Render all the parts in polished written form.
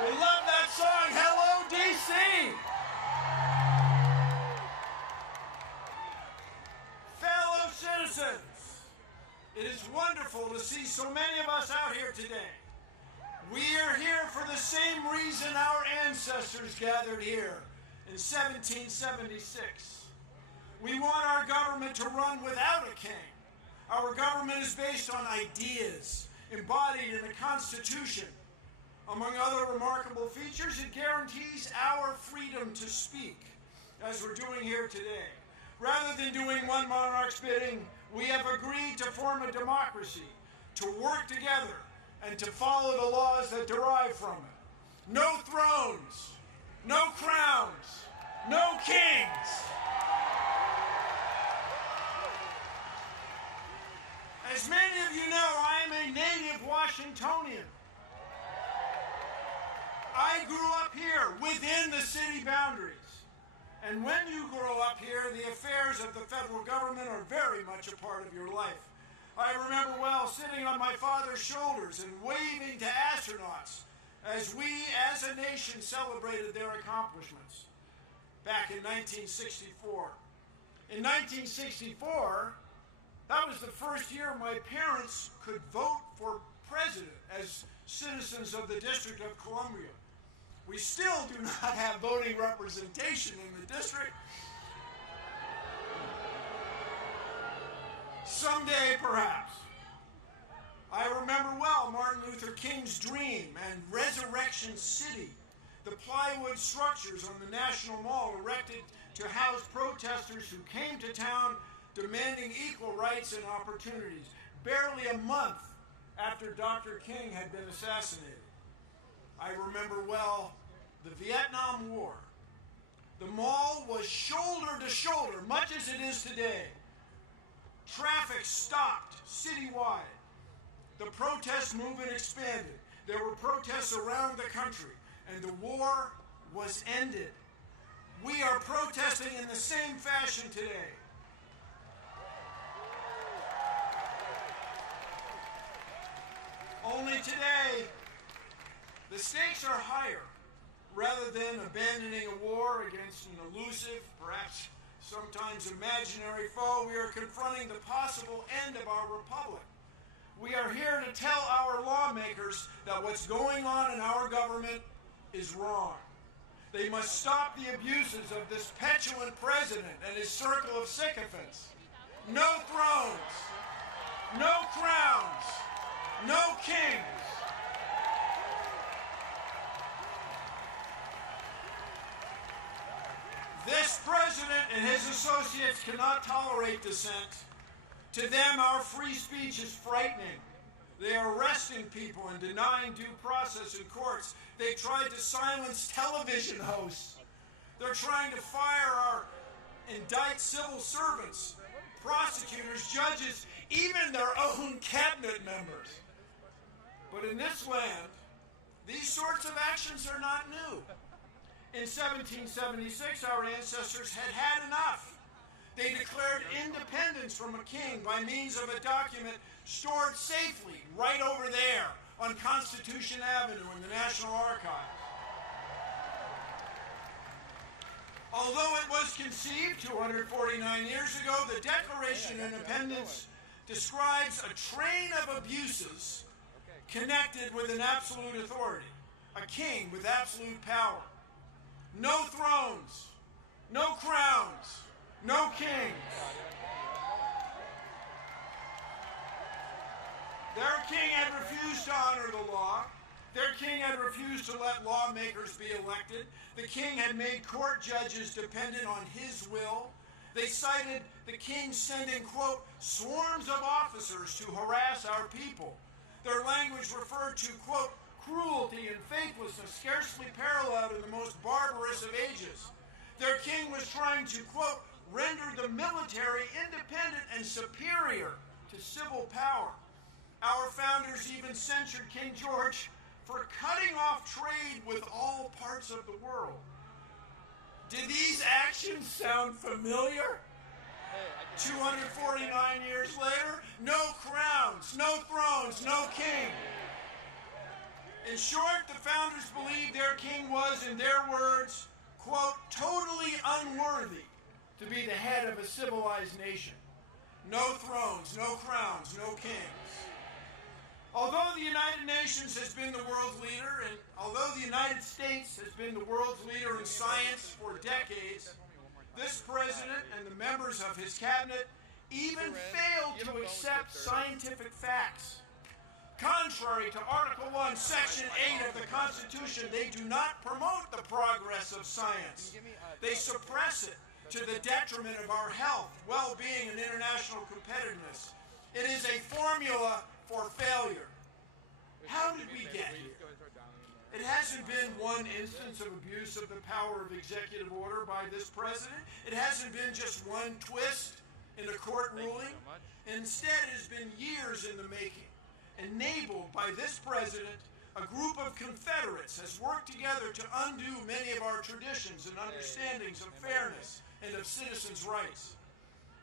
We love that song, Hello, D.C. Fellow citizens, it is wonderful to see so many of us out here today. We are here for the same reason our ancestors gathered here in 1776. We want our government to run without a king. Our government is based on ideas embodied in the Constitution. Among other remarkable features, it guarantees our freedom to speak, as we're doing here today. Rather than doing one monarch's bidding, we have agreed to form a democracy, to work together, and to follow the laws that derive from it. No thrones, no crowns, no kings. As many of you know, I am a native Washingtonian. I grew up here within the city boundaries. And when you grow up here, the affairs of the federal government are very much a part of your life. I remember well sitting on my father's shoulders and waving to astronauts as we as a nation celebrated their accomplishments back in 1964. In 1964, that was the first year my parents could vote for president as citizens of the District of Columbia. We still do not have voting representation in the district. Someday, perhaps. I remember well Martin Luther King's dream and Resurrection City, the plywood structures on the National Mall erected to house protesters who came to town demanding equal rights and opportunities, barely a month after Dr. King had been assassinated. I remember well the Vietnam War. The mall was shoulder to shoulder, much as it is today. Traffic stopped citywide. The protest movement expanded. There were protests around the country, and the war was ended. We are protesting in the same fashion today. Only today, the stakes are higher. Rather than abandoning a war against an elusive, perhaps sometimes imaginary foe, we are confronting the possible end of our republic. We are here to tell our lawmakers that what's going on in our government is wrong. They must stop the abuses of this petulant president and his circle of sycophants. No thrones, no crowns, no kings. This president and his associates cannot tolerate dissent. To them, our free speech is frightening. They are arresting people and denying due process in courts. They tried to silence television hosts. They're trying to fire indict civil servants, prosecutors, judges, even their own cabinet members. But in this land, these sorts of actions are not new. In 1776, our ancestors had had enough. They declared independence from a king by means of a document stored safely right over there on Constitution Avenue in the National Archives. Although it was conceived 249 years ago, the Declaration of Independence describes a train of abuses connected with an absolute authority, a king with absolute power. No thrones, no crowns, no kings. Their king had refused to honor the law. Their king had refused to let lawmakers be elected. The king had made court judges dependent on his will. They cited the king sending, quote, swarms of officers to harass our people. Their language referred to, quote, cruelty and faithlessness scarcely paralleled in the most barbarous of ages. Their king was trying to, quote, render the military independent and superior to civil power. Our founders even censured King George for cutting off trade with all parts of the world. Do these actions sound familiar? 249 years later, no crowns, no thrones, no king. In short, the founders believed their king was, in their words, quote, totally unworthy to be the head of a civilized nation. No thrones, no crowns, no kings. Although the United Nations has been the world's leader, and although the United States has been the world's leader in science for decades, this president and the members of his cabinet even failed to accept scientific facts. Contrary to Article 1, Section 8 of the Constitution, they do not promote the progress of science. They suppress it to the detriment of our health, well-being, and international competitiveness. It is a formula for failure. How did we get here? It hasn't been one instance of abuse of the power of executive order by this president. It hasn't been just one twist in a court ruling. Instead, it has been years in the making. Enabled by this president, a group of Confederates has worked together to undo many of our traditions and understandings of fairness and of citizens' rights.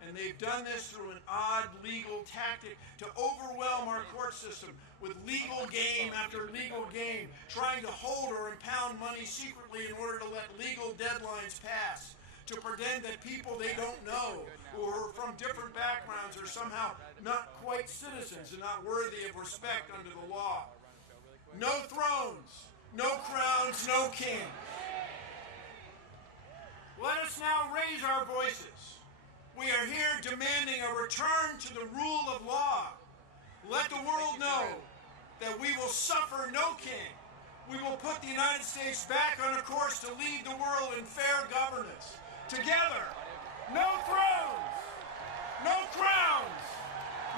And they've done this through an odd legal tactic to overwhelm our court system with legal game after legal game, trying to hold or impound money secretly in order to let legal deadlines pass, to pretend that people they don't know who are from different backgrounds are somehow not quite citizens and not worthy of respect under the law. No thrones, no crowns, no kings. Let us now raise our voices. We are here demanding a return to the rule of law. Let the world know that we will suffer no king. We will put the United States back on a course to lead the world in fair governance. Together, no thrones, no crowns,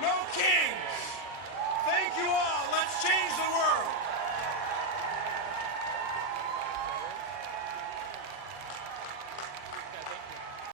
no kings. Thank you all.